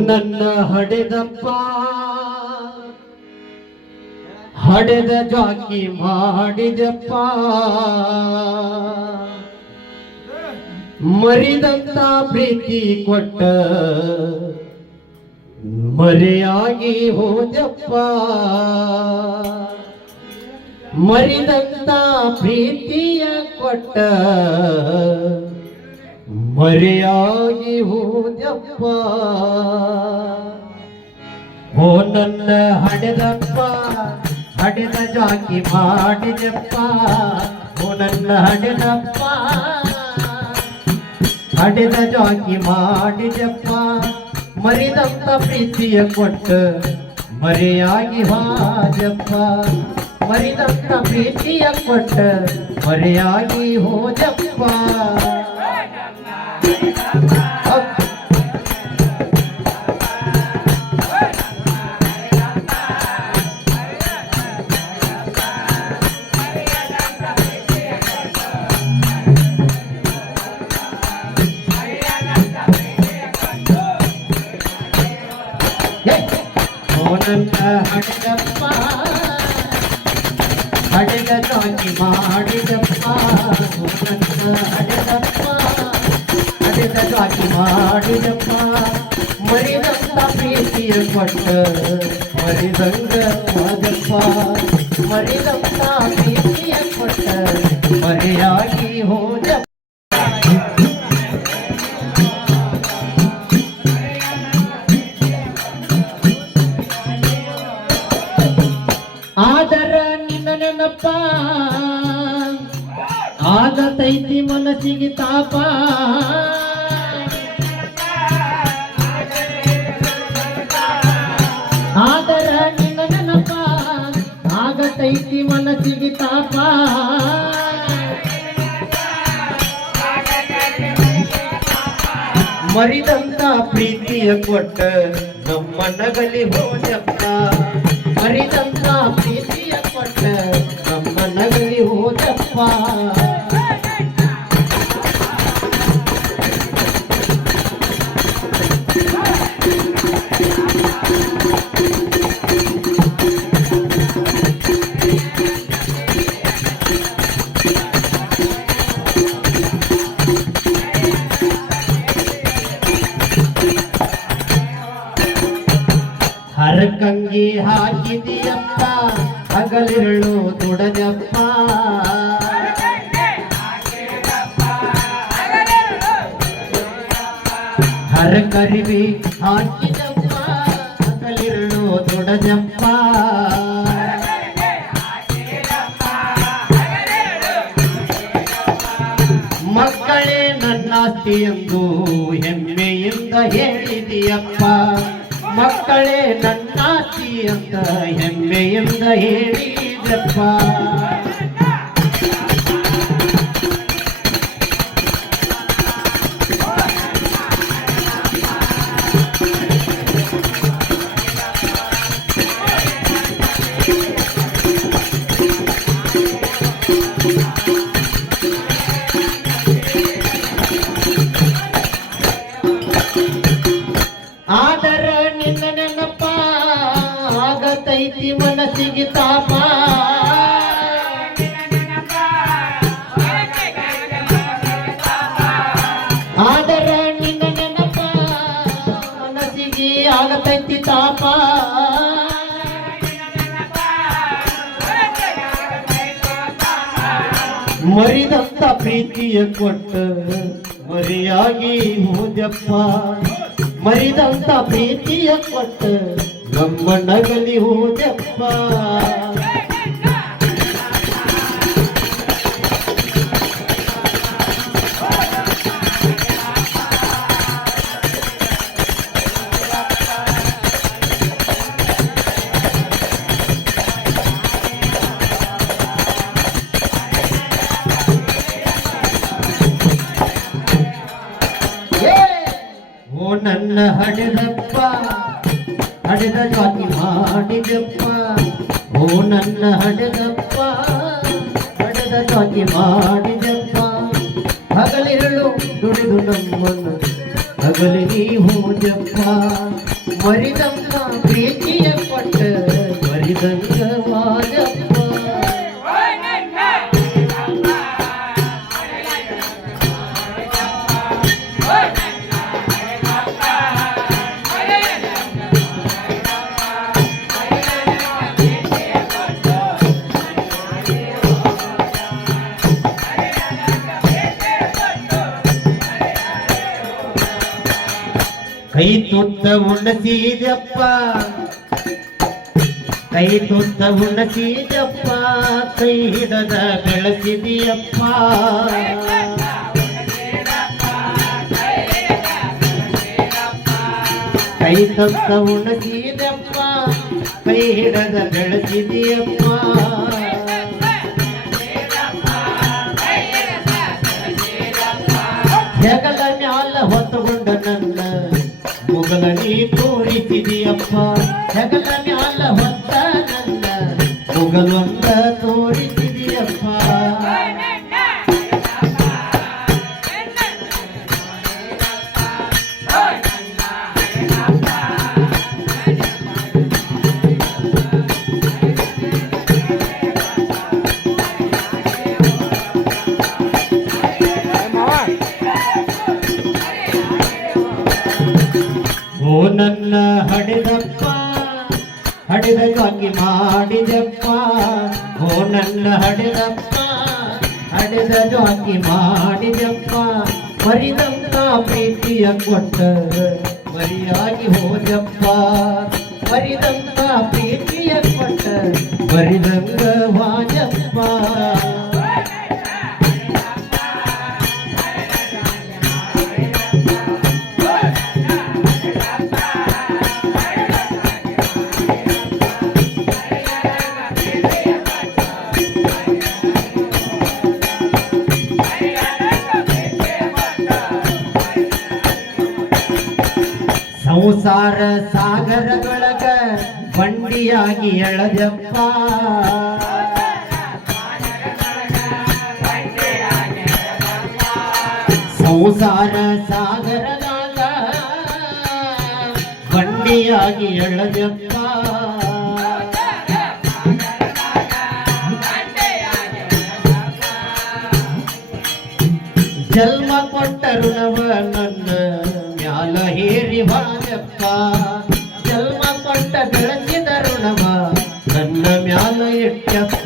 ನನ್ನ ಹಡೆದಪ್ಪ ಹಡೆದ ಜಾಕಿ ಮಾಡಿದಪ್ಪ ಮರಿದಂತ ಪ್ರೀತಿ ಕೊಟ್ಟ ಮರೆಯಾಗಿ ಹೋದಪ್ಪ ಮರಿದಂತ ಪ್ರೀತಿಯ ಕೊಟ್ಟ ಮರೆಯಾಗಿ ಹೋದಪ್ಪ ಓ ನನ್ನ ಹಡೆದಪ್ಪ ಹಡೆದ ಜಾಕಿ ಮಾಡಿದಪ್ಪ ಓ ನನ್ನ ಹಡೆದಪ್ಪ ಹಡೆದ ಜಾಕಿ ಮಾಡಿದಪ್ಪ ಮರಿದಂತ ಪ್ರೀತಿಯ ಕೊಟ್ಟ ಮರೆಯಾಗಿ ಹಾಜಪ್ಪ ಮರಿದಂತ ಪ್ರೀತಿಯ ಕೊಟ್ಟ ಮರೆಯಾಗಿ ಹೋದಪ್ಪ ಓನನ್ನ ಹಡೆದಪ್ಪ ಹಡೆದ ತಾಕಿ ಮಾಡಿದಪ್ಪ ಓನನ್ನ ಹಡೆದಪ್ಪ ಹಡೆದ ತಾಕಿ ಮಾಡಿದಪ್ಪ ಮರಿದಂತ ಪ್ರೀತಿಯ ಕೊಟ್ಟ ಮರಿದಂಗ ಹೋದಪ್ಪ ಮರಿದಂತ ಪ್ರೀತಿಯ ಕೊಟ್ಟ ಮರೆಯಾಗಿ ಮನಸ್ಸಿಗೆ ತಾಪ. ಆದರ ನಿನ್ನ ನೆನಪ ಆಗತೈತಿ ಮನಸ್ಸಿಗೆ ತಾಪ. ಮರಿದಂತ ಪ್ರೀತಿಯ ಕೊಟ್ಟ ನಮ್ಮ ನಗಲಿ ಹೋದಪ್ಪ. ಮರಿದಂತ ಪ್ರೀತಿಯ ಹರಕಂಗಿ ಹಾಕಿದಿಯಪ್ಪ ಹಗಲಿರುಳು ದುಡದಪ್ಪ. ಹರಕರಿವಿ ಹಾಕಿದಪ್ಪ ಹಗಲಿರುಳು ದುಡದಪ್ಪ. ಮಕ್ಕಳೇ ನನ್ನಾಸ್ತಿ ಎಂದು ಹೆಮ್ಮೆಯಿಂದ ಹೇಳಿದಿಯಪ್ಪ ಮಕ್ಕಳೇ ನನ್ನಾಸ್ತಿ ಅಂತ ಹೆಮ್ಮೆಯಿಂದ ಹೇಳಿದಪ್ಪ ಮರಿದಂತ ಪ್ರೀತಿಯ ಕೊಟ್ಟ ಮರಿಯಾಗಿ ಹೋದಪ್ಪ ಮರಿದಂತ ಪ್ರೀತಿಯ ಕೊಟ್ಟ ನಮ್ಮ ನಗಲಿ ಹೋದಪ್ಪ ನನ್ನ ಹಡೆದಪ್ಪ, ಹಡೆದ ಜಾತಿ ಮಾಡಿದಪ್ಪ ಓ ನನ್ನ ಹಡೆದಪ್ಪ, ಹಡೆದ ಜಾತಿ ಮಾಡಿದಪ್ಪ ಹಗಲಿರಳು ದುಡಿದು ನಮ್ಮನ್ನು, ಹಗಲಿ ನೀ ಹೋದಪ್ಪ ಮರಿದಮ್ಮ ಪ್ರೀತಿಯ ಪಟ್ಟ ಮರಿದಂಗ ಕೈ ತುತ್ತ ಉಣ್ಣಸಿದಪ್ಪ ಕೈ ತುತ್ತ ಉಣ್ಣಸಿದಪ್ಪ ಕೈ ಹಿಡದ ಬೆಳೆಸಿದಿಯಪ್ಪ ಕೈ ತುತ್ತ ಉಣ್ಣಸಿದಪ್ಪ ಕೈ ಹಿಡದ ಬೆಳೆಸಿದಿಯಪ್ಪ ಹೆಗಲ ಮುಗಲ ನೀ ತೋರಿಸಿದಿಯಪ್ಪ. ಹೆಗಲ ಮ್ಯಾಲ ಹೊತ್ತ ನನ್ನ ಮುಗಲೊಂದ ಹಡೆದಪ್ಪ ಹಡೆದ ಗಾಂಗಿ ಮಾಡಿದಪ್ಪ. ಓ ನನ್ನ ಹಡೆದಪ್ಪ ಹಡೆದ ಜಾಕಿ ಮಾಡಿದಪ್ಪ. ಮರಿದಂತ ಪ್ರೀತಿಯ ಕೊಟ್ಟ ಮರಿಯಾಗಿ ಹೋದಪ್ಪ. ಮರಿದಂತ ಪ್ರೀತಿಯ ಕೊಟ್ಟ ಮರಿದಂಗ ವಾಜಪ್ಪ ಸಂಸಾರ ಸಾಗರದೊಳಗ ಬಂಡಿಯಾಗಿ ಎಳದಪ್ಪ ಸಂಸಾರ ಸಾಗರದಾಗ ಬಂಡಿಯಾಗಿ ಎಳದಪ್ಪ ಜನ್ಮ ಕೊಟ್ಟ ಋಣವ ನನ್ನ ಮ್ಯಾಲ ಹೇರಿ ಬಾಳಪ್ಪ ಜನ್ಮ ಕೊಟ್ಟ ಬೆಳಗಿದ ಋಣವ ನನ್ನ ಮ್ಯಾಲ ಇಟ್ಟಪ್ಪ